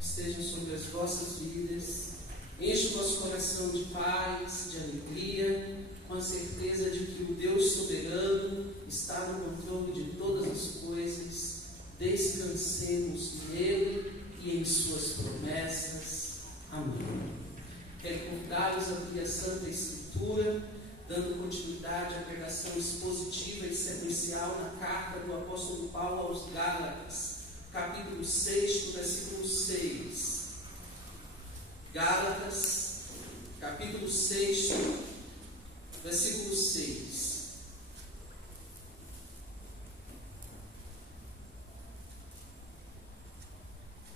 estejam sobre as vossas vidas, enche o vosso coração de paz, de alegria, com a certeza de que o Deus soberano está no controle de todas as coisas. Descansemos nele e em suas promessas. Amém. Quero convidá-los a abrir a Santa Escritura, dando continuidade à pregação expositiva e sequencial na carta do apóstolo Paulo aos Gálatas, capítulo 6, versículo 6. Gálatas, capítulo 6, versículo 6.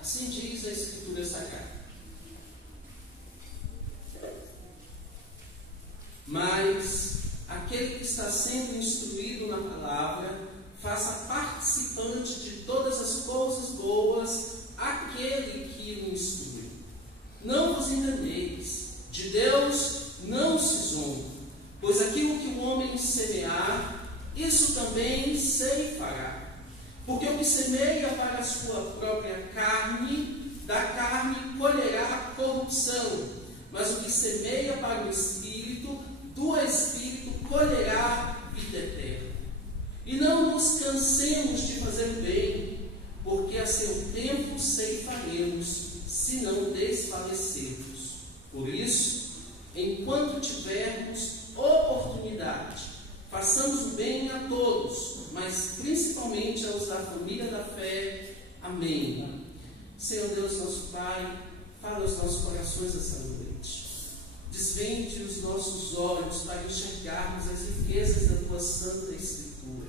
Assim diz a Escritura Sagrada: mas aquele que está sendo instruído na palavra, faça participante de todas as coisas boas aquele que o instrui. Não vos enganeis, de Deus não se zombe, pois aquilo que o homem semear, isso também ceifará. Porque o que semeia para a sua própria carne, da carne colherá corrupção, mas o que semeia para o Espírito, do Espírito colherá vida eterna. E não nos cansemos de fazer o bem, porque a seu tempo ceifaremos, se não desfalecermos. Por isso, enquanto tivermos oportunidade, façamos o bem a todos, mas principalmente aos da família da fé. Amém. Senhor Deus, nosso Pai, fala aos nossos corações essa noite. Desvende os nossos olhos para enxergarmos as riquezas da Tua Santa Escritura.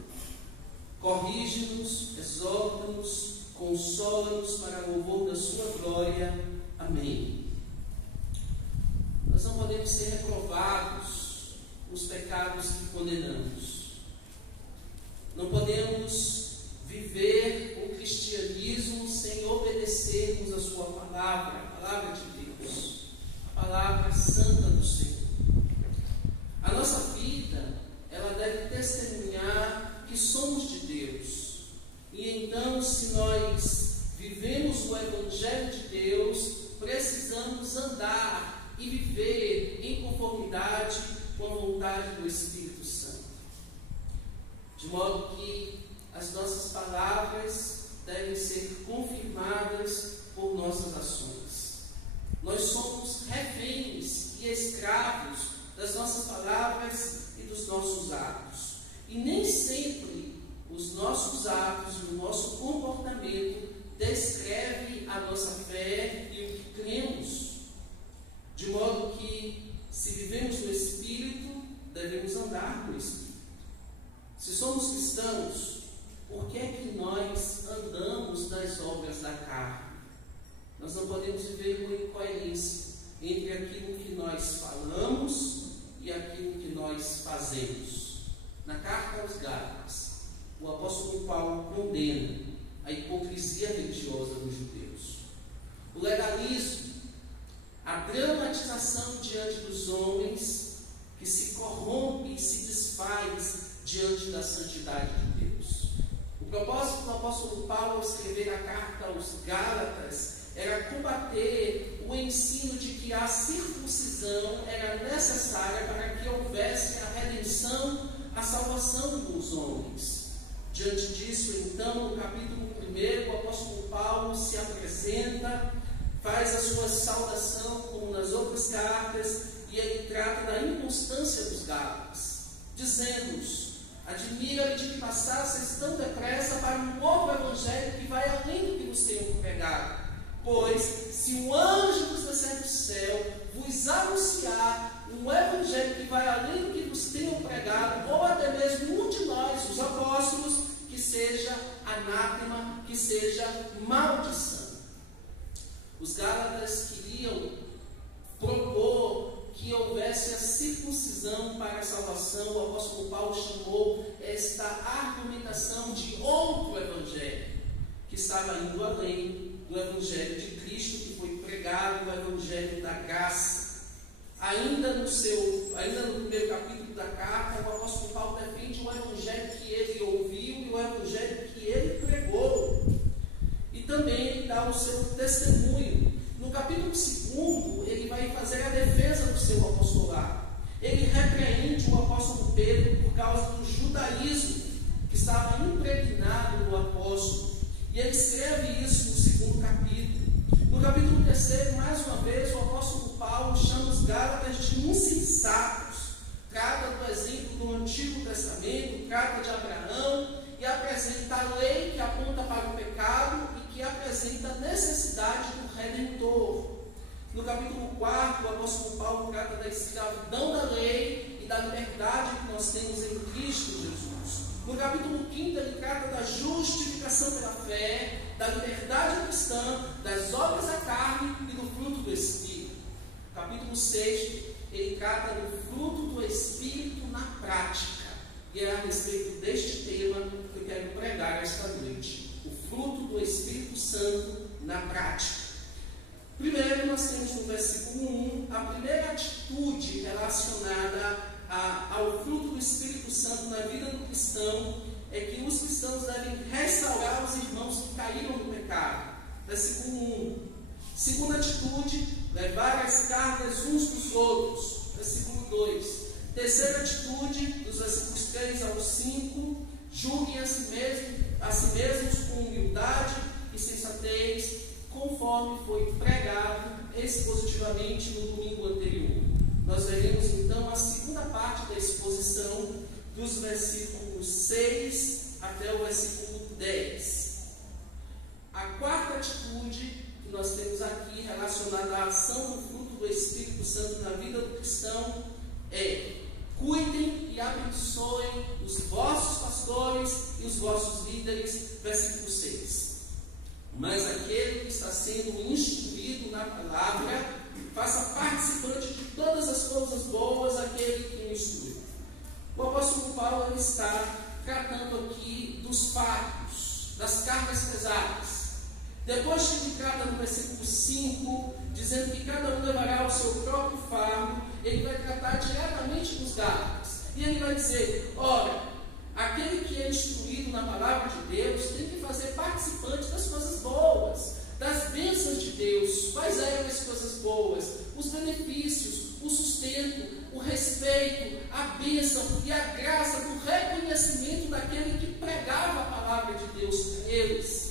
Corrige-nos, exorta-nos, consola-nos para o louvor da Sua glória. Amém. Nós não podemos ser reprovados nos pecados que condenamos. Não podemos viver o cristianismo sem obedecermos a Sua palavra, a palavra de Deus, a palavra santa do Senhor. A nossa vida, ela deve testemunhar que somos de Deus. E então, se nós vivemos o Evangelho de Deus, precisamos andar e viver em conformidade com a vontade do Espírito Santo. De modo que as nossas palavras devem ser confirmadas por nossas ações. Nós somos reféns e escravos das nossas palavras e dos nossos atos. E nem sempre os nossos atos e o nosso comportamento descreve a nossa fé e o que cremos. De modo que, se vivemos no Espírito, devemos andar no Espírito. Se somos cristãos, por que é que nós andamos nas obras da carne? Nós não podemos viver com incoerência entre aquilo que nós falamos e aquilo que nós fazemos. Na carta aos Gálatas, o apóstolo Paulo condena a hipocrisia religiosa dos judeus, o legalismo, a dramatização diante dos homens que se corrompe e se desfaz diante da santidade de Deus. O propósito do apóstolo Paulo ao escrever a carta aos Gálatas era combater o ensino de que a circuncisão era necessária para que houvesse a redenção, a salvação dos homens. Diante disso, então, no capítulo 1, o apóstolo Paulo se apresenta, faz a sua saudação, como nas outras cartas, e ele trata da inconstância dos Gálatas, dizendo-nos: admira-me de que passasseis tão depressa para um outro evangelho que vai além do que vos tenho pregado. Pois, se um anjo dos descer do céu vos anunciar um evangelho que vai além do que vos tenho pregado, ou até mesmo um de nós, os apóstolos, que seja anátema, que seja maldição. Os Gálatas queriam propor que houvesse a circuncisão para a salvação. O apóstolo Paulo chamou esta argumentação de outro evangelho, que estava indo além do evangelho de Cristo que foi pregado, o evangelho da graça. Ainda no primeiro capítulo da carta, o apóstolo Paulo defende o evangelho que ele ouviu e o evangelho que ele pregou. E também ele dá dar o seu testemunho. No capítulo 2, ele vai fazer a defesa do seu apostolado. Ele repreende o apóstolo Pedro por causa do judaísmo que estava impregnado no apóstolo. E ele escreve isso no 2º capítulo. No capítulo 3, mais uma vez, o apóstolo Paulo chama os Gálatas de insensatos. Trata do exemplo do Antigo Testamento, trata de Abraão e apresenta a lei que aponta para o pecado e que apresenta a necessidade do Redentor. No capítulo 4, o apóstolo Paulo trata da escravidão da lei e da liberdade que nós temos em Cristo Jesus. No capítulo 5, ele trata da justificação pela fé, da liberdade cristã, das obras da carne e do fruto do Espírito. No capítulo 6, ele trata do fruto do Espírito na prática. E é a respeito deste tema que eu quero pregar esta noite. O fruto do Espírito Santo na prática. Primeiro, nós temos no versículo 1, a primeira atitude relacionada ao fruto do Espírito Santo na vida do cristão, é que os cristãos devem restaurar os irmãos que caíram no pecado. Versículo 1. Segunda atitude, levar as cargas uns dos outros. Versículo 2. Terceira atitude, dos versículos 3 ao 5, julguem a si mesmos com humildade e sensatez, conforme foi pregado expositivamente no domingo anterior. Nós veremos então a segunda parte da exposição, dos versículos 6 até o versículo 10. A quarta atitude que nós temos aqui relacionada à ação do fruto do Espírito Santo na vida do cristão é: cuidem e abençoem os vossos pastores e os vossos líderes. Versículo 6. Mas aquele que está sendo instruído na palavra, faça participante de todas as coisas boas aquele que o instrui. O apóstolo Paulo está tratando aqui dos fardos, das cargas pesadas. Depois que ele trata no versículo 5, dizendo que cada um levará o seu próprio fardo, ele vai tratar diretamente dos Gálatas. E ele vai dizer: ora, aquele que é instruído na palavra de Deus tem que fazer participante das coisas boas, das bênçãos de Deus. Quais eram as coisas boas? Os benefícios, o sustento, o respeito, a bênção e a graça do reconhecimento daquele que pregava a palavra de Deus para eles.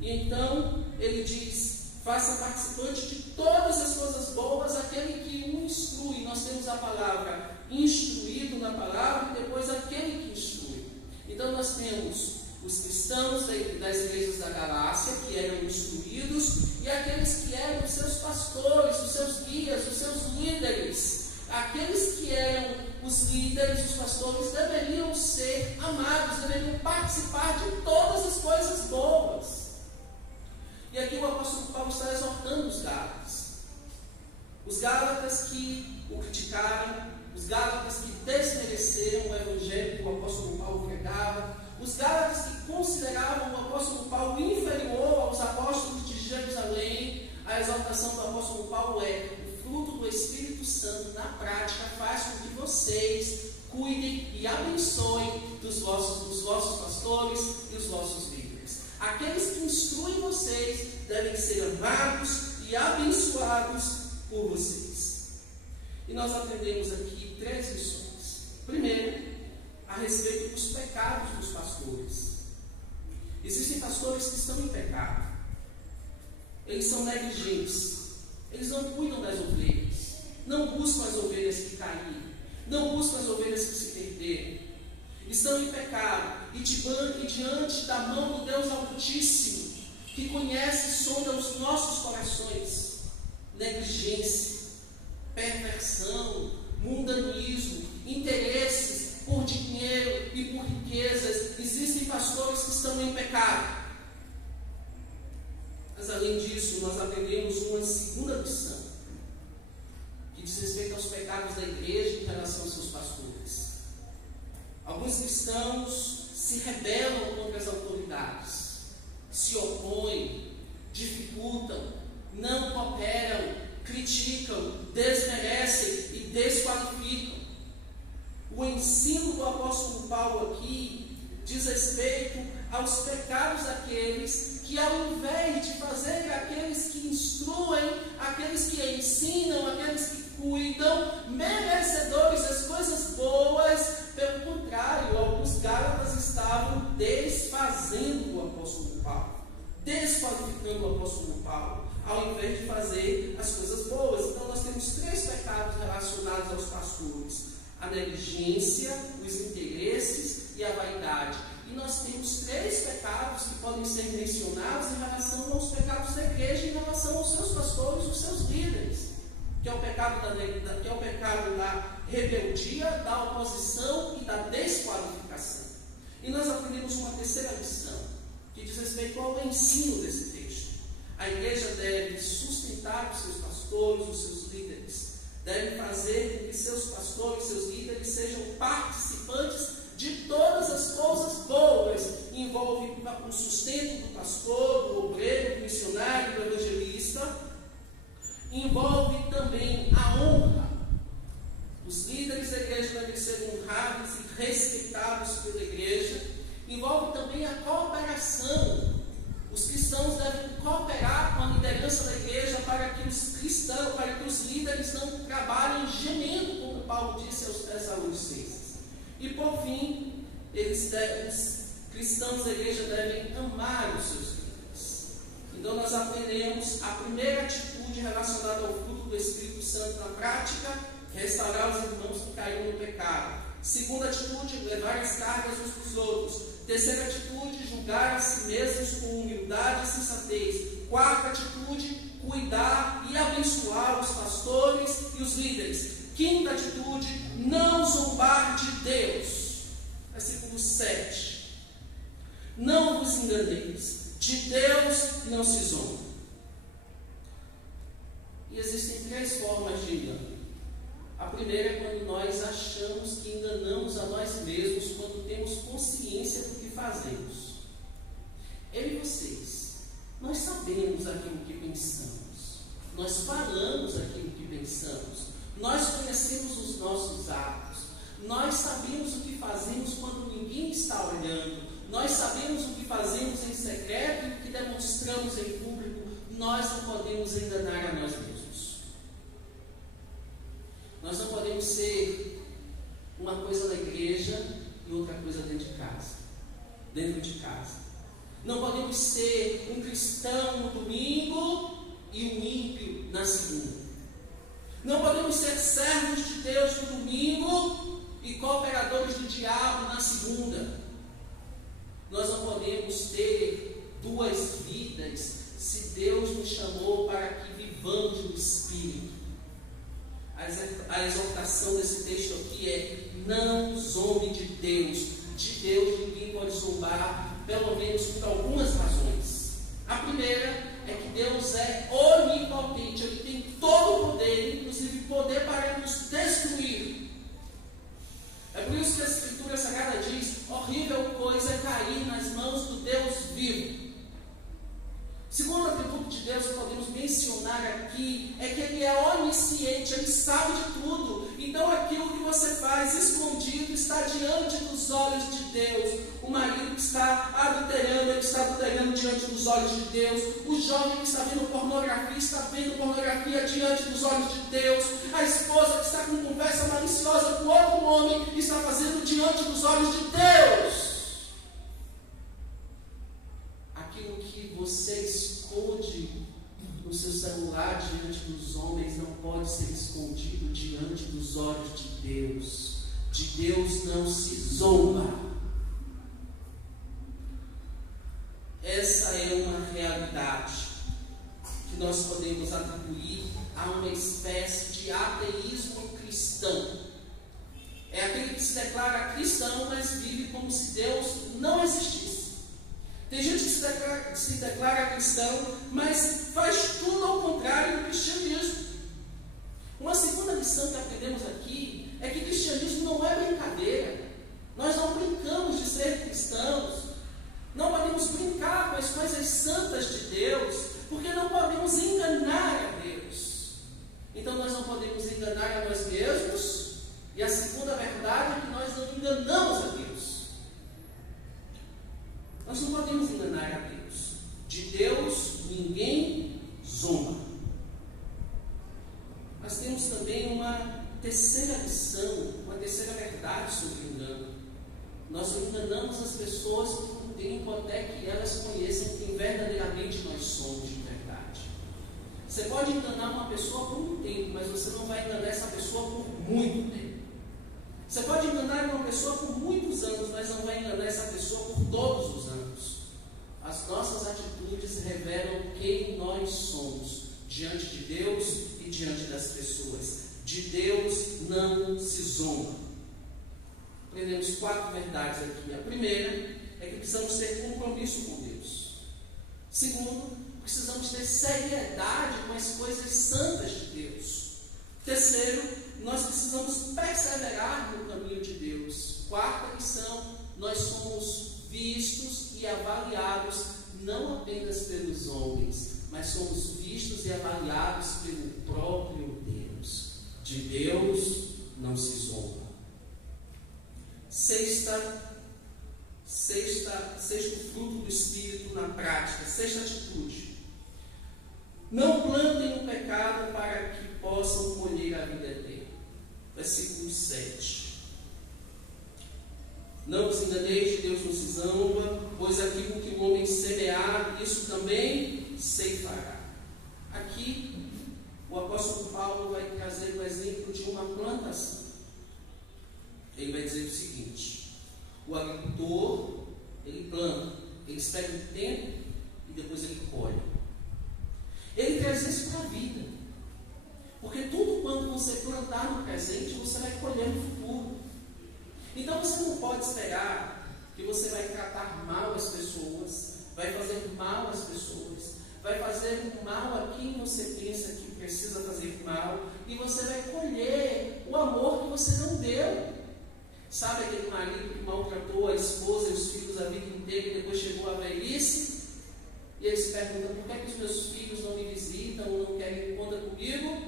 E então ele diz: faça participante de todas as coisas boas aquele que o instrui. Nós temos a palavra instruído na palavra e depois aquele que instrui. Então nós temos os cristãos das igrejas da Galácia, que eram instruídos, e aqueles que eram os seus pastores, os seus guias, os seus líderes. Aqueles que eram os líderes, os pastores, deveriam ser amados, deveriam participar de todas as coisas boas. E aqui o apóstolo Paulo está exortando os Gálatas. Os Gálatas que o criticaram, os Gálatas que desmereceram o evangelho que o apóstolo Paulo pregava, os Gálatas que consideravam o apóstolo Paulo inferior aos apóstolos de Jerusalém. A exortação do apóstolo Paulo é: o fruto do Espírito Santo na prática faz com que vocês cuidem e abençoem dos vossos pastores e os vossos líderes. Aqueles que instruem vocês devem ser amados e abençoados por vocês. E nós aprendemos aqui 3 lições. Primeiro, a respeito dos pecados dos pastores. Existem pastores que estão em pecado. Eles são negligentes. Eles não cuidam das ovelhas. Não buscam as ovelhas que caíram. Não buscam as ovelhas que se perderam. Estão em pecado. E diante da mão do Deus Altíssimo, que conhece e sonda os nossos corações, negligência, perversão, mundanismo, interesses por dinheiro e por riquezas. Existem pastores que estão em pecado. Mas além disso, nós aprendemos uma segunda lição, que diz respeito aos pecados da igreja em relação aos seus pastores. Alguns cristãos se rebelam contra as autoridades, se opõem, dificultam, não cooperam, criticam, desmerecem e desqualificam. O ensino do apóstolo Paulo aqui diz respeito aos pecados daqueles que, ao invés de desqualificando o apóstolo Paulo, ao invés de fazer as coisas boas. Então nós temos 3 pecados relacionados aos pastores: a negligência, os interesses e a vaidade. E nós temos 3 pecados que podem ser mencionados em relação aos pecados da igreja, em relação aos seus pastores, os seus líderes, que é o pecado da rebeldia, da oposição e da desqualificação. E nós aprendemos uma terceira lição, que diz respeito ao ensino desse texto. A igreja deve sustentar os seus pastores, os seus líderes, deve fazer com que seus pastores, seus líderes sejam participantes de todas as coisas boas. Envolve o sustento do pastor, do obreiro, do missionário, do evangelista. Envolve também a honra. Os líderes da igreja devem ser honrados e respeitados pela igreja. Envolve também a cooperação. Os cristãos devem cooperar com a liderança da igreja para que os líderes não trabalhem gemendo, como Paulo disse aos Tessalonicenses. E por fim, os cristãos da igreja devem amar os seus líderes. Então nós aprendemos a primeira atitude relacionada ao fruto do Espírito Santo na prática: restaurar os irmãos que caíram no pecado. Segunda atitude: levar as cargas uns dos outros. Terceira atitude: julgar a si mesmos com humildade e sensatez. Quarta atitude: cuidar e abençoar os pastores e os líderes. Quinta atitude: não zombar de Deus. Versículo 7. Não vos enganeis, de Deus não se zomba. E existem 3 formas de engano. A primeira é quando nós achamos que enganamos a nós mesmos, quando temos consciência do que fazemos. Eu e vocês, nós sabemos aquilo que pensamos, nós falamos aquilo que pensamos, nós conhecemos os nossos atos, nós sabemos o que fazemos quando ninguém está olhando, nós sabemos o que fazemos em secreto e o que demonstramos em público. Nós não podemos enganar a nós mesmos. Nós não podemos ser uma coisa na igreja e outra coisa dentro de casa. Não podemos ser um cristão no domingo e um ímpio na segunda. Não podemos ser servos de Deus no domingo e cooperadores do diabo na segunda. Nós não podemos ter 2 vidas se Deus nos chamou para que vivamos no Espírito. A exortação desse texto aqui é: não zombe de Deus. De Deus ninguém pode zombar, pelo menos por algumas razões. A primeira é que Deus é onipotente, Ele tem todo o poder, inclusive poder para nos destruir. É por isso que a Escritura Sagrada diz: horrível coisa é cair nas mãos do Deus vivo. Segundo atributo de Deus que podemos mencionar aqui é que Ele é onisciente, Ele sabe de tudo. Então aquilo que você faz escondido está diante dos olhos de Deus. O marido que está adulterando, ele está adulterando diante dos olhos de Deus. O jovem que está vendo pornografia, está vendo pornografia diante dos olhos de Deus. A esposa que está com conversa maliciosa com outro homem, está fazendo diante dos olhos de Deus. Aquilo que você esconde no seu celular diante dos homens não pode ser escondido diante dos olhos de Deus. De Deus não se zomba. Essa é uma realidade que nós podemos atribuir a uma espécie de ateísmo cristão. É aquele que se declara cristão, mas vive como se Deus não existisse. Tem gente que se declara cristão, mas faz tudo ao contrário do cristianismo. Uma segunda lição que aprendemos aqui é que cristianismo não é brincadeira. Nós não brincamos de ser cristãos. Não podemos brincar com as coisas santas de Deus, porque não podemos enganar a Deus. Então nós não podemos enganar a nós mesmos. E a segunda verdade é que nós não enganamos a Deus. Nós não podemos enganar a Deus. De Deus ninguém zomba. Nós temos também uma terceira lição, uma terceira verdade sobre o engano. Nós enganamos as pessoas por tempo até que elas conheçam quem verdadeiramente nós somos de verdade. Você pode enganar uma pessoa por um tempo, mas você não vai enganar essa pessoa por muito tempo. Você pode enganar uma pessoa por muitos anos, mas não vai enganar essa pessoa por todos os anos. As nossas atitudes revelam quem nós somos diante de Deus e diante das pessoas. De Deus não se zomba. Aprendemos 4 verdades aqui. A primeira é que precisamos ter compromisso com Deus. Segundo, precisamos ter seriedade com as coisas santas de Deus. Terceiro, nós precisamos perseverar no caminho de Deus. Quarta lição, nós somos vistos e avaliados não apenas pelos homens, mas somos vistos e avaliados pelo próprio Deus. De Deus não se zomba. Sexto fruto do Espírito na prática, sexta atitude. Não plantem o pecado para que possam colher a vida eterna. Versículo 7. Não vos enganeis, Deus não se zomba, pois aquilo que o homem semear, isso também ceifará. Aqui, o apóstolo Paulo vai trazer o exemplo de uma plantação. Ele vai dizer o seguinte: o agricultor, ele planta, ele espera um tempo e depois ele colhe. Ele traz isso para a vida, porque tudo quanto você plantar no presente, você vai colher no futuro. Então você não pode esperar que você vai tratar mal as pessoas, vai fazer mal às pessoas, vai fazer mal a quem você pensa que precisa fazer mal, e você vai colher o amor que você não deu. Sabe aquele marido que maltratou a esposa e os filhos a vida inteira e depois chegou à velhice? E ele se pergunta: por que é que os meus filhos não me visitam, não querem conta comigo?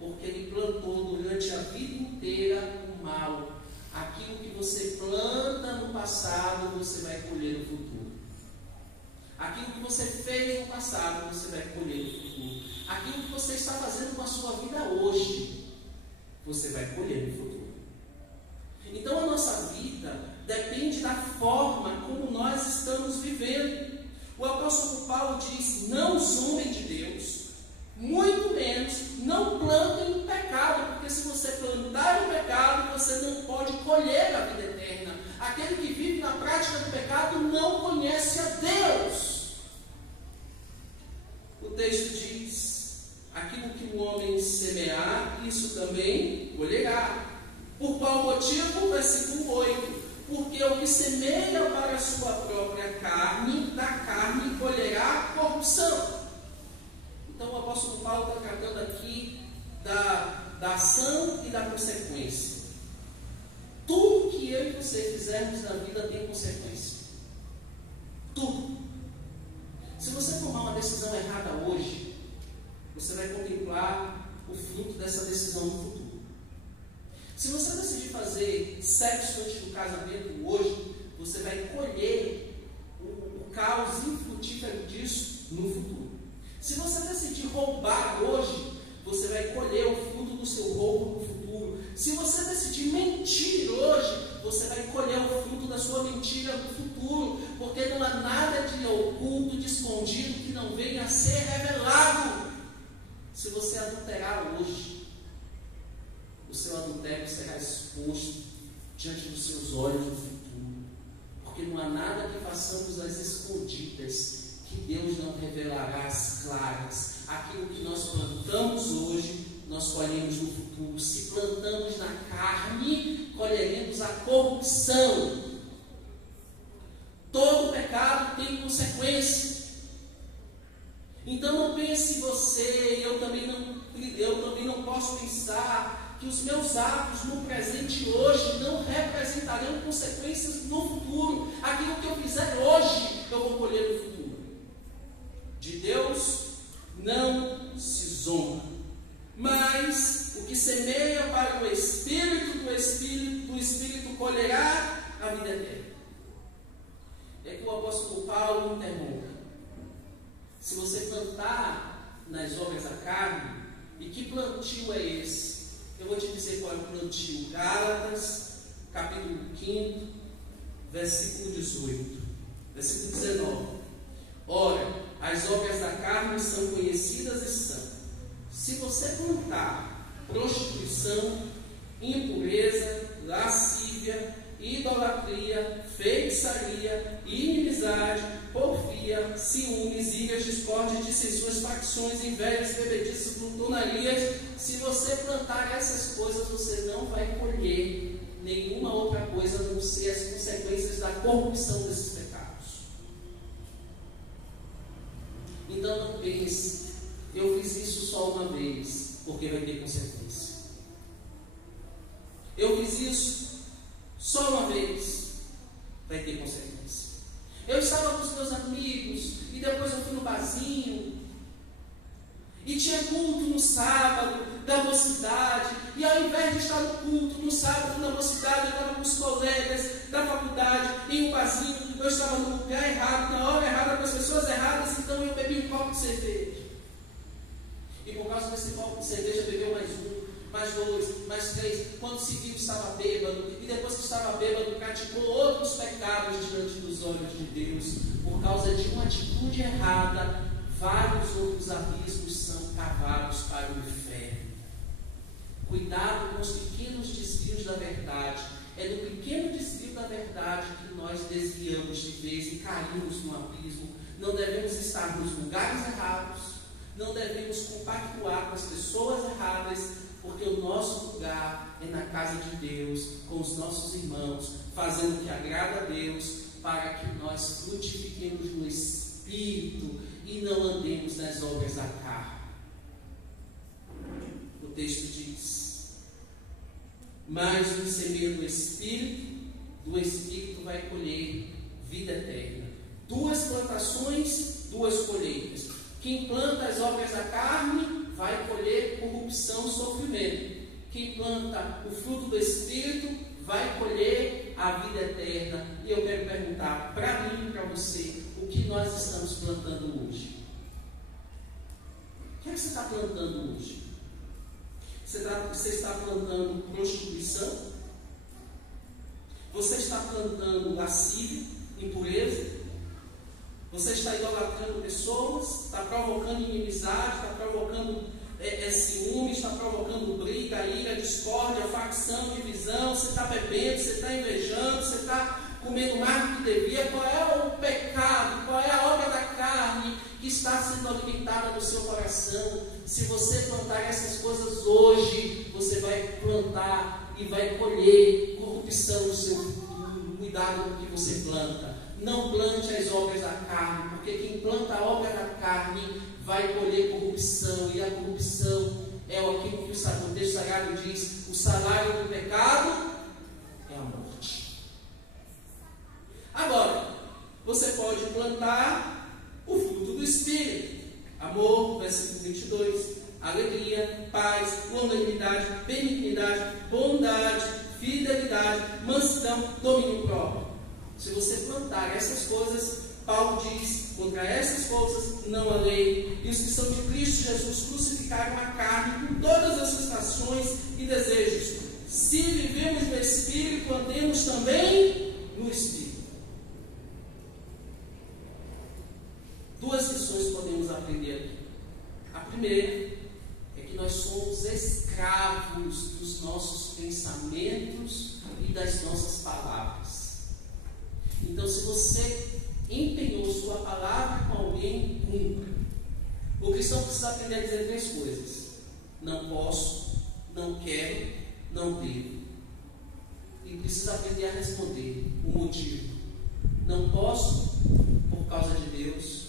Porque ele plantou durante a vida inteira o mal. Aquilo que você planta no passado, você vai colher no futuro. Aquilo que você fez no passado, você vai colher no futuro. Aquilo que você está fazendo com a sua vida hoje, você vai colher no futuro. Então a nossa vida depende da forma como nós estamos vivendo. O apóstolo Paulo diz: não zombem de Deus, muito menos não plantem o pecado, porque se você plantar o pecado, você não pode colher a vida eterna. Aquele que vive na prática do pecado não conhece a Deus. O texto diz: aquilo que o homem semear, isso também colherá. Por qual motivo? Versículo 8: porque o que semeia para a sua própria carne, da carne colherá corrupção. Então o apóstolo Paulo está tratando aqui da ação e da consequência. Tudo que eu e você fizermos na vida tem consequência. Tudo. Se você tomar uma decisão errada hoje, você vai contemplar o fruto dessa decisão no futuro. Se você decidir fazer sexo antes do casamento hoje, você vai colher o caos infrutífero disso no futuro. Se você decidir roubar hoje, você vai colher o fruto do seu roubo no futuro. Se você decidir mentir hoje, você vai colher o fruto da sua mentira no futuro, porque não há nada de oculto, de escondido que não venha a ser revelado. Se você adulterar hoje, o seu adultério será exposto diante dos seus olhos no futuro, porque não há nada que façamos às escondidas que Deus não revelará às claras. Aquilo que nós plantamos hoje, nós colhemos no futuro. Se plantamos na carne, colheremos a corrupção. Todo pecado tem consequência. Então não pense você, eu também não posso pensar que os meus atos no presente hoje não representarão consequências no futuro. Aquilo que eu fizer hoje, eu vou colher no futuro. De Deus não se zomba, mas o que semeia para o Espírito, do Espírito colherá a vida eterna. É que o apóstolo Paulo interrompe: se você plantar nas obras da carne, e que plantio é esse? Eu vou te dizer qual é o plantio. Gálatas, capítulo 5, versículo 18. Versículo 19. Ora, as obras da carne são conhecidas e são: se você plantar prostituição, impureza, lascívia, idolatria, feitiçaria, inimizade, porfia, ciúmes, iras, discórdia, dissensões, facções, invejas, bebedices, glutonarias, se você plantar essas coisas, você não vai colher nenhuma outra coisa a não ser as consequências da corrupção desses pecados. Então não pense, eu fiz isso só uma vez, porque vai ter consequência. Eu fiz isso só uma vez, vai ter consequência. Eu estava com os meus amigos, e depois eu fui no barzinho, e tinha culto no sábado da mocidade, e ao invés de estar no culto no sábado da mocidade, eu estava com os colegas da faculdade, em um barzinho, eu estava no lugar errado, na hora errada, com as pessoas erradas, então eu bebi um copo de cerveja. E por causa desse copo de cerveja, bebeu mais um, mais dois, mais três. Quando se viu, estava bêbado, e depois que estava bêbado, praticou outros pecados diante dos olhos de Deus. Por causa de uma atitude errada, vários outros abismos são cavados para o inferno. Cuidado com os pequenos desvios da verdade. É no pequeno desvio da verdade que nós desviamos de vez e caímos no abismo. Não devemos estar nos lugares errados, não devemos compactuar com as pessoas erradas, porque o nosso lugar é na casa de Deus, com os nossos irmãos, fazendo o que agrada a Deus, para que nós frutifiquemos no Espírito e não andemos nas obras da carne. O texto diz: mas o semeio do Espírito vai colher vida eterna. Duas plantações, duas colheitas. Quem planta as obras da carne vai colher corrupção e sofrimento. Quem planta o fruto do Espírito vai colher a vida eterna. E eu quero perguntar para mim e para você: o que nós estamos plantando hoje? O que é que você está plantando hoje? Você está plantando prostituição? Você está plantando lascívia, impureza? Você está idolatrando pessoas? Está provocando inimizade? Está provocando ciúme? Está provocando briga, ira, discórdia, facção, divisão? Você está bebendo? Você está invejando? Você está comendo mais do que devia? Qual é o pecado? Qual é a obra da carne que está sendo alimentada no seu coração? Se você plantar essas coisas hoje, você vai plantar e vai colher corrupção no seu futuro. Cuidado com o que você planta. Não plante as obras da carne, porque quem planta a obra da carne vai colher corrupção, e a corrupção é aquilo que o texto sagrado diz: o salário do pecado é a morte. Agora, você pode plantar o fruto do Espírito: amor, versículo 22, alegria, paz, longanimidade, benignidade, bondade, fidelidade, mansidão, domínio próprio. Se você plantar essas coisas, Paulo diz: contra essas coisas não há lei. E os que são de Cristo Jesus crucificaram a carne com todas as suas paixões e desejos. Se vivemos no Espírito, andemos também no Espírito. Duas lições podemos aprender aqui. A primeira é que nós somos escravos dos nossos pensamentos e das nossas palavras. Então, se você empenhou sua palavra com alguém, cumpra. O cristão precisa aprender a dizer três coisas: não posso, não quero, não devo. E precisa aprender a responder o motivo. Não posso por causa de Deus,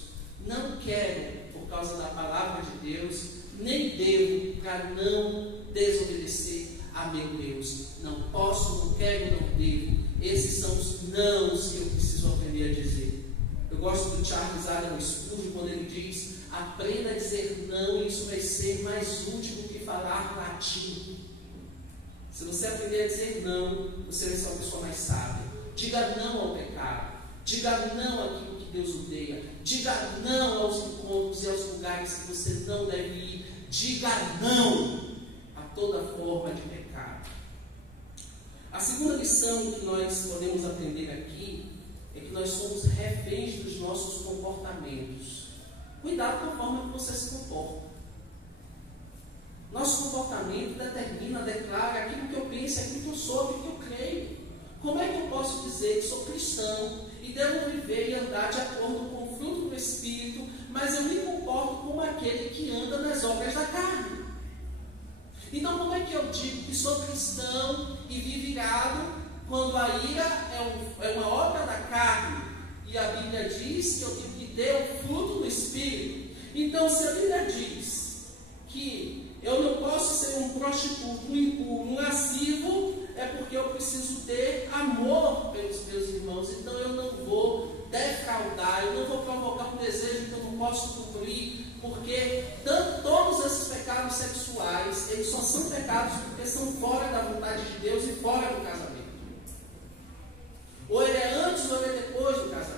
não quero por causa da palavra de Deus, nem devo para não desobedecer a meu Deus. Não posso, não quero, não devo. Esses são os nãos que eu preciso aprender a dizer. Eu gosto do Charles Adam Spurgeon quando ele diz: aprenda a dizer não, e isso vai ser mais útil do que falar latim. Se você aprender a dizer não, você vai ser uma pessoa mais sábia. Diga não ao pecado, diga não àquilo que Deus odeia, diga não aos encontros e aos lugares que você não deve ir, diga não a toda forma de pecado. A segunda lição que nós podemos aprender aqui é que nós somos reféns dos nossos comportamentos. Cuidado com a forma que você se comporta. Nosso comportamento determina, declara aquilo que eu penso, aquilo que eu sou, aquilo que eu creio. Como é que eu posso dizer que sou cristão e devo viver e andar de acordo com o fruto do Espírito, mas eu me comporto como aquele que anda nas obras da carne? Então, como é que eu digo que sou cristão e vivo irado quando a ira é uma obra da carne? E a Bíblia diz que eu tenho que ter o fruto do Espírito. Então, se a Bíblia diz que eu não posso ser um prostituto, um impuro, um lascivo, é porque eu preciso ter amor pelos meus irmãos. Então eu não vou defraudar, eu não vou provocar um desejo que eu não posso cumprir, porque todos esses pecados sexuais, eles só são pecados porque são fora da vontade de Deus e fora do casamento. Ou ele é antes ou ele é depois do casamento.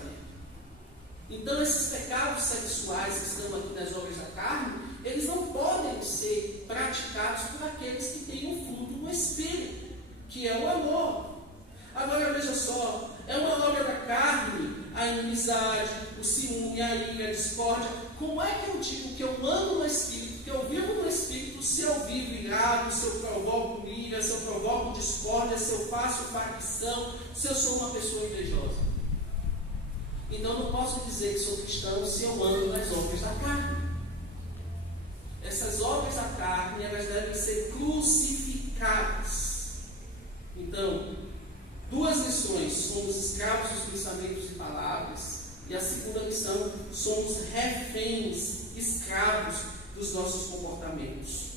Então esses pecados sexuais que estão aqui nas obras da carne, eles não podem ser praticados por aqueles que têm o fruto do Espírito, que é o amor. Agora veja só, é uma obra da carne, a inimizade, o ciúme, a ira, a discórdia. Como é que eu digo que eu ando no Espírito, que eu vivo no Espírito, se eu vivo irado, se eu provoco ira, se eu provoco discórdia, se eu faço facção, se eu sou uma pessoa invejosa? Então não posso dizer que sou cristão se eu ando nas obras da carne. Essas obras da carne, elas devem ser crucificadas. Então, duas lições: somos escravos dos pensamentos e palavras. E a segunda lição: somos reféns, escravos dos nossos comportamentos.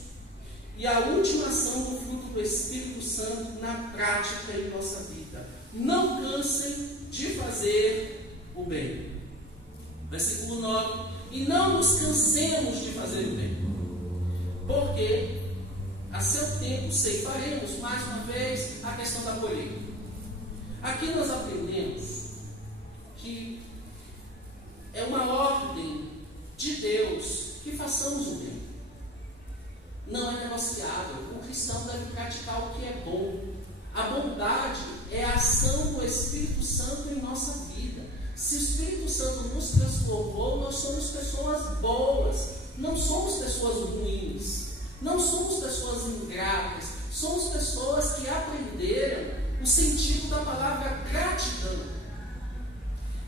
E a última ação do fruto do Espírito Santo na prática em nossa vida: não cansem de fazer o bem. Versículo 9: e não nos cansemos de fazer o bem, porque a seu tempo ceifaremos. Mais uma vez, a questão da colheita. Aqui nós aprendemos que é uma ordem de Deus que façamos o bem. Não é negociável. O cristão deve praticar o que é bom. A bondade é a ação do Espírito Santo em nossa vida. Se o Espírito Santo nos transformou, nós somos pessoas boas, não somos pessoas ruins. Não somos pessoas ingratas, somos pessoas que aprenderam o sentido da palavra gratidão.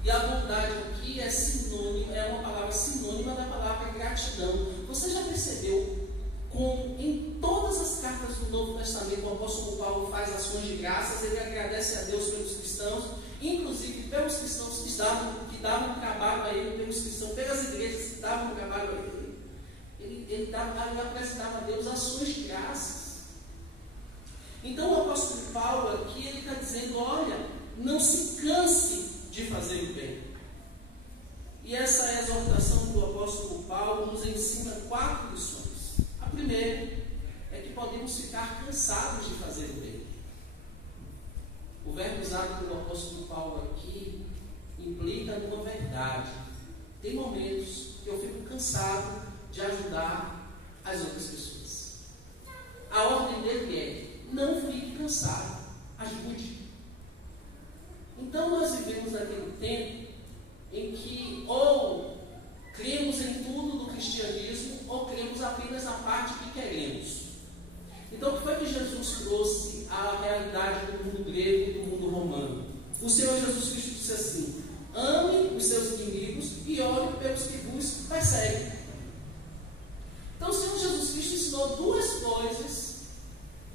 E a bondade aqui é uma palavra sinônima da palavra gratidão. Você já percebeu como em todas as cartas do Novo Testamento o apóstolo Paulo faz ações de graças, ele agradece a Deus pelos cristãos, inclusive pelos cristãos que davam trabalho a ele, pelos cristãos, pelas igrejas que davam trabalho a ele. Ele apresentava a Deus ações de graças. Então o apóstolo Paulo aqui, ele está dizendo: olha, não se canse de fazer o bem. E essa é a exortação do apóstolo Paulo, nos ensina 4 lições. A primeira é que podemos ficar cansados de fazer o bem. O verbo usado pelo apóstolo Paulo aqui implica numa verdade. Tem momentos que eu fico cansado de ajudar as outras pessoas. A ordem dele é: não fique cansado, ajude. Então nós vivemos naquele tempo em que ou cremos em tudo do cristianismo ou cremos apenas na parte que queremos. Então o que foi que Jesus trouxe à realidade do mundo grego e do mundo romano? O Senhor Jesus Cristo disse assim: ame os seus inimigos e ore pelos que vos perseguem. Então o Senhor Jesus Cristo ensinou 2 coisas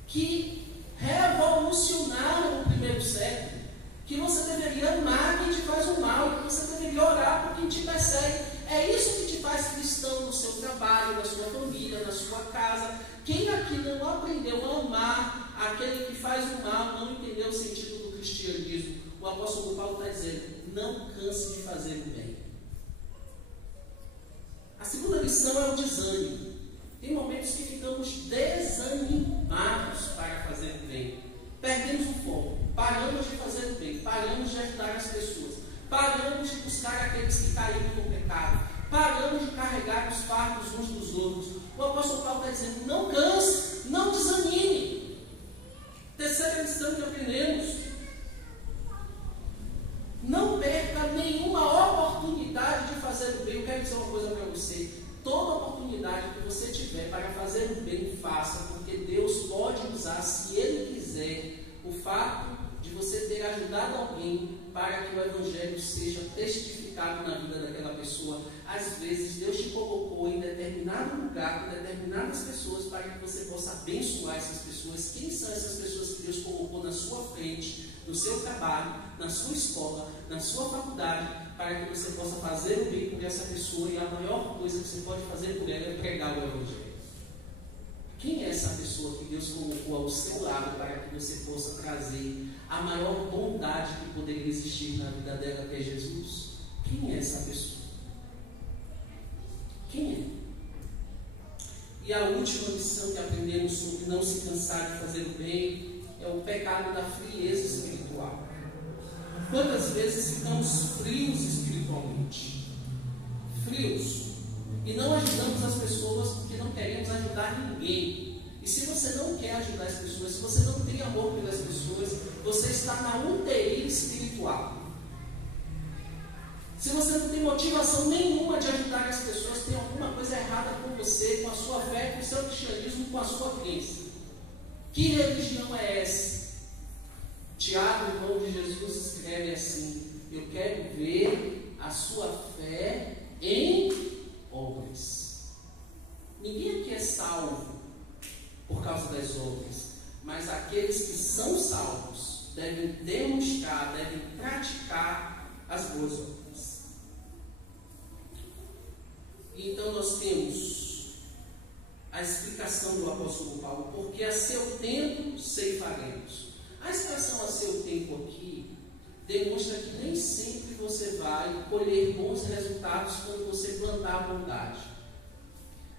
que revolucionaram o primeiro século: que você deveria amar quem te faz o mal, que você deveria orar por quem te persegue. É isso que te faz cristão no seu trabalho, na sua família, na sua casa. Quem aqui não aprendeu a amar aquele que faz o mal, não entendeu o sentido do cristianismo. O apóstolo Paulo está dizendo: não canse de fazer o bem. A segunda lição é o desânimo. Tem momentos que ficamos desanimados para fazer o bem. Perdemos o foco, paramos de fazer o bem, paramos de ajudar as pessoas, paramos de buscar aqueles que caíram no pecado, paramos de carregar os fardos uns dos outros. O apóstolo Paulo está dizendo: não canse, não desanime. Terceira lição que aprendemos: não perca o Evangelho seja testificado na vida daquela pessoa. Às vezes Deus te colocou em determinado lugar, com determinadas pessoas, para que você possa abençoar essas pessoas. Quem são essas pessoas que Deus colocou na sua frente, no seu trabalho, na sua escola, na sua faculdade, para que você possa fazer o bem por essa pessoa, e a maior coisa que você pode fazer por ela é pregar o Evangelho? Quem é essa pessoa que Deus colocou ao seu lado para que você possa trazer a maior bondade que poderia existir na vida dela, que é Jesus? Quem é essa pessoa? Quem é? E a última lição que aprendemos sobre não se cansar de fazer o bem é o pecado da frieza espiritual. Quantas vezes ficamos frios espiritualmente? Frios. E não ajudamos as pessoas porque não queremos ajudar ninguém. E se você não quer ajudar as pessoas, se você não tem amor pelas pessoas, você está na UTI espiritual. Se você não tem motivação nenhuma de ajudar as pessoas, tem alguma coisa errada com você, com a sua fé, com o seu cristianismo, com a sua crença. Que religião é essa? Tiago, irmão de Jesus, escreve assim: eu quero ver a sua fé em obras. Ninguém aqui é salvo por causa das obras, mas aqueles que são salvos devem demonstrar, devem praticar as boas obras. Então nós temos a explicação do apóstolo Paulo: porque a seu tempo ceifaremos. A expressão "a seu tempo" aqui demonstra que nem sempre você vai colher bons resultados quando você plantar a bondade.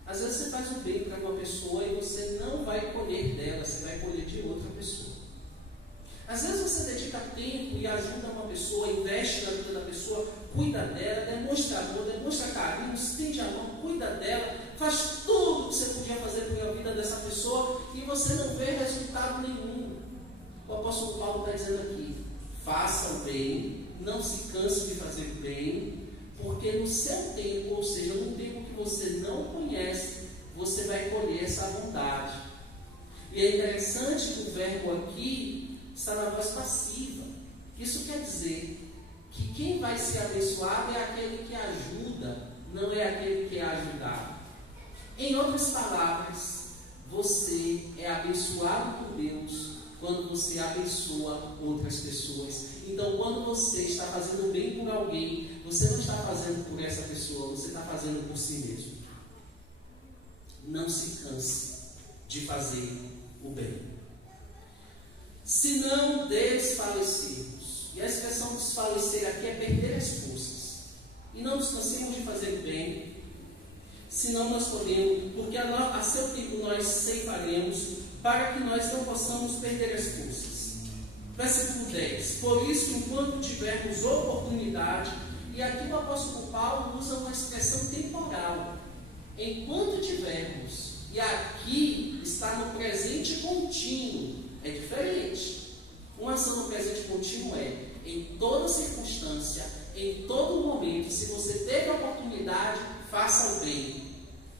Às vezes você faz um bem para uma pessoa e você não vai colher dela, você vai colher de outra pessoa. Às vezes você dedica tempo e ajuda uma pessoa, investe na vida da pessoa, cuida dela, demonstra amor, demonstra carinho, estende a mão, cuida dela, faz tudo o que você podia fazer pela vida dessa pessoa e você não vê resultado nenhum. O apóstolo Paulo está dizendo aqui: faça o bem, não se canse de fazer o bem, porque no seu tempo, ou seja, no tempo que você não conhece, você vai colher essa bondade. E é interessante que o verbo aqui está na voz passiva. Isso quer dizer que quem vai ser abençoado é aquele que ajuda, não é aquele que é ajudado. Em outras palavras, você é abençoado por Deus quando você abençoa outras pessoas. Então, quando você está fazendo bem por alguém, você não está fazendo por essa pessoa, você está fazendo por si mesmo. Não se canse de fazer o bem. Se não desfalecermos, e a expressão desfalecer aqui é perder as forças, e não nos cansemos de fazer o bem, senão nós podemos, porque a seu tempo nós ceifaremos, para que nós não possamos perder as forças. Versículo 10: por isso, enquanto tivermos oportunidade, e aqui o apóstolo Paulo usa uma expressão temporal, enquanto tivermos, e aqui está no presente contínuo, é diferente. Uma ação no presente contínuo é em toda circunstância, em todo momento. Se você teve a oportunidade, faça o bem.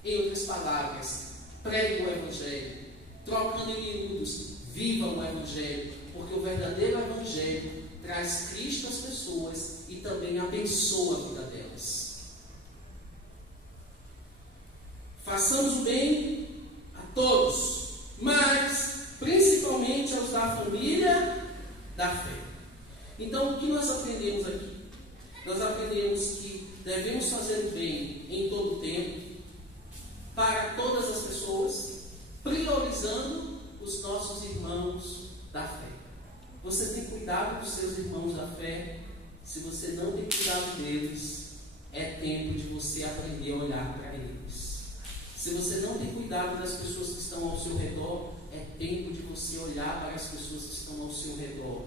Em outras palavras, pregue o Evangelho, trocando em miúdos, viva o Evangelho, porque o verdadeiro Evangelho traz Cristo às pessoas e também abençoa a vida delas. Façamos o bem a todos, mas principalmente aos da família da fé. Então, o que nós aprendemos aqui? Nós aprendemos que devemos fazer o bem em todo o tempo, para todas as pessoas, priorizando os nossos irmãos da fé. Você tem cuidado dos seus irmãos da fé? Se você não tem cuidado deles, é tempo de você aprender a olhar para eles. Se você não tem cuidado das pessoas que estão ao seu redor, é tempo de você olhar para as pessoas que estão ao seu redor.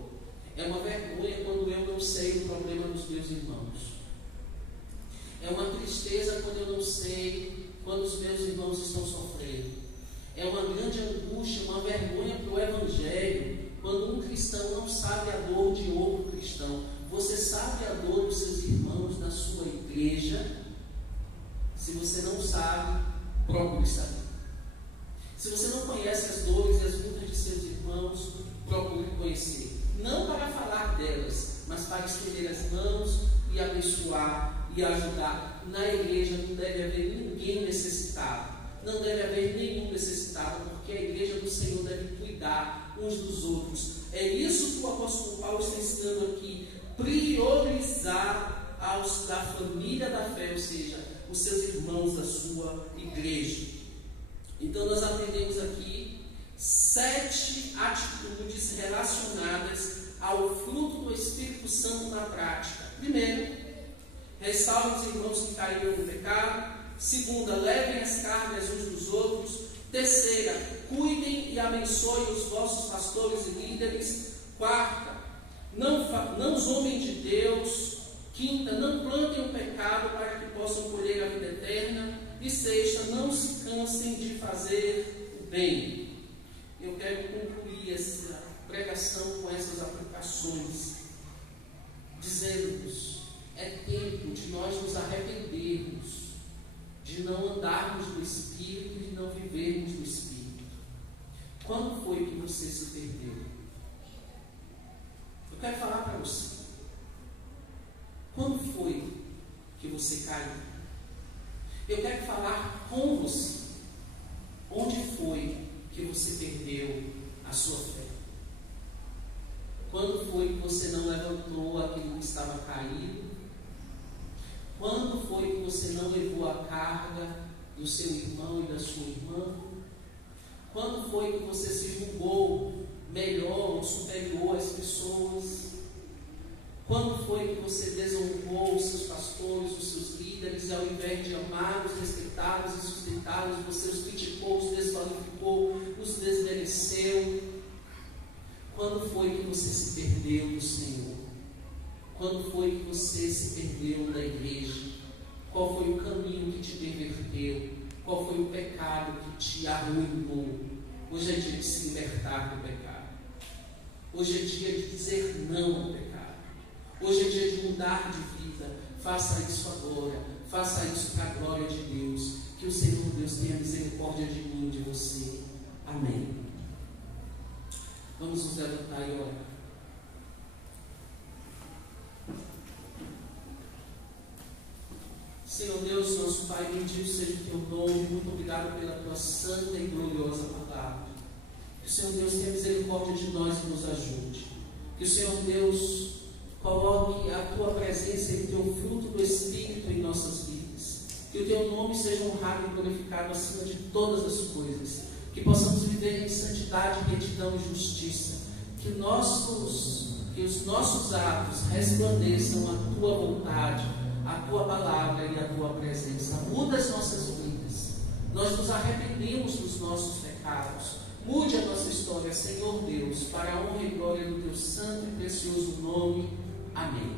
É uma vergonha quando eu não sei o problema dos meus irmãos. É uma tristeza quando eu não sei quando os meus irmãos estão sofrendo. É uma grande angústia, uma vergonha para o Evangelho, quando um cristão não sabe a dor de outro cristão. Você sabe a dor dos seus irmãos na sua igreja? Se você não sabe, procure saber. Se você não conhece as dores e as lutas de seus irmãos, procure conhecer. Não para falar delas, mas para estender as mãos e abençoar e ajudar. Na igreja não deve haver ninguém necessitado, não deve haver nenhum necessitado, porque a igreja do Senhor deve cuidar uns dos outros. É isso que o apóstolo Paulo está ensinando aqui, priorizar aos da família da fé, ou seja, os seus irmãos da sua igreja. Então nós aprendemos aqui 7 atitudes relacionadas ao fruto do Espírito Santo na prática. Primeiro, restaurem os irmãos que caíram no pecado. Segunda, levem as cargas uns dos outros. Terceira, cuidem e abençoem os vossos pastores e líderes. Quarta, não zombem de Deus. Quinta, não plantem o pecado para que possam colher a vida eterna. E sexta, não se cansem de fazer o bem. Eu quero concluir essa pregação com essas aplicações, dizendo-nos: é tempo de nós nos arrependermos, de não andarmos no Espírito e de não vivermos no Espírito. Quando foi que você se perdeu? Eu quero falar para você. Quando foi que você caiu? Eu quero falar com você. Onde foi que você perdeu a sua fé? Quando foi que você não levantou aquilo que estava caído? Quando foi que você não levou a carga do seu irmão e da sua irmã? Quando foi que você se julgou melhor ou superior às pessoas? Quando foi que você desonrou os seus pastores, os seus líderes, e ao invés de amá-los, respeitá-los e sustentá-los, você os criticou, os desqualificou, os desmereceu? Quando foi que você se perdeu do Senhor? Quando foi que você se perdeu da igreja? Qual foi o caminho que te perverteu? Qual foi o pecado que te arruinou? Hoje é dia de se libertar do pecado. Hoje é dia de dizer não ao pecado. Hoje é dia de mudar de vida. Faça isso agora. Faça isso para a glória de Deus. Que o Senhor Deus tenha misericórdia de mim e de você. Amém. Vamos nos levantar e orar. Senhor Deus, nosso Pai, bendito seja o teu nome. Muito obrigado pela tua santa e gloriosa palavra. Que o Senhor Deus tenha misericórdia de nós e nos ajude. Que o Senhor Deus coloque a tua presença e o teu fruto do Espírito em nossas vidas. Que o teu nome seja honrado e glorificado acima de todas as coisas. Que possamos viver em santidade, retidão e justiça. Que os nossos atos resplandeçam a tua vontade, a tua palavra e a tua presença. Muda as nossas vidas. Nós nos arrependemos dos nossos pecados. Mude a nossa história, Senhor Deus, para a honra e glória do teu santo e precioso nome. Amém.